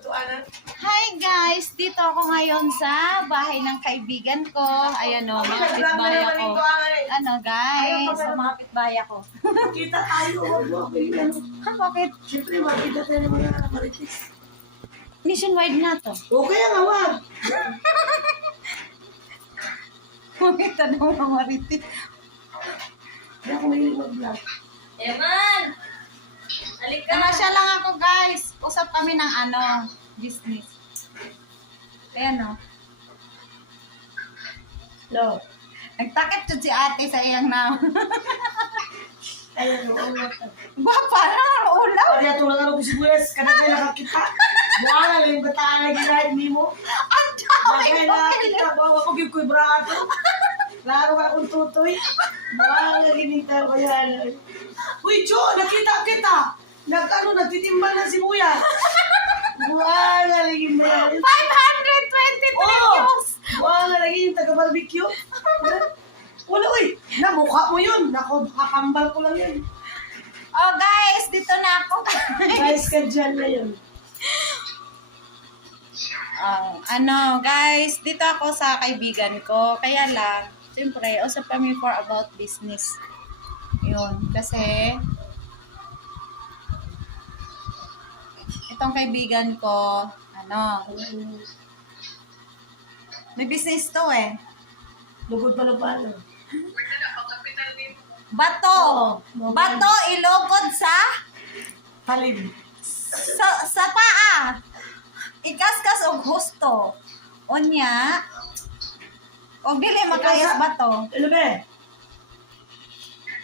Hi guys! Dito ako ngayon sa bahay ng kaibigan ko. Ayan o, mga kapitbahay ako. Ano guys, sa mga kapitbahay ako. Kita tayo, huwag mo ako yung ano. Ha, bakit? Siyempre, makita tayo ng mga marites. Nationwide na to. O kaya nga, wag. Makita na mga marites. Kaya ako mahilig mag-vlog. Eman! Halika! Namasya lang ako guys. Usap kami ng ano, business. Ayan o. No. Nagtakip to si ate sa iyang na. Ayan, oo nga. Gwapa na, ulaw. Kaya tulad ako si Bues, kada tayo nakakita. Mukha na lang yung bataan na ginahit mo. Ang dami Bakit ko nakakita, bawa ko yung kuy brato. Laro ka akong tutoy. Baka naginita ko yan. Uy, Jo, nakita kita. Nagtitimbal na si Buya. Buha nga lagi mo yan. 523 Oh! views. Buha nga lagi yung taga-barbecue. Wala, uy. Namukha mo yun. Nako, kakambal ko lang yun. Oh guys, dito na ako. Guys, ka dyan na yun. Ano guys, dito ako sa kaibigan ko. Kaya lang, siyempre, usap kami for about business. Yun, kasi itong kaibigan ko, ano, may business to eh. Lugod pa lang. Bato! Bato, ilugod sa Halim. sa paa. Ikaskas og husto. Unya, og dili makayas bato. Ano ba?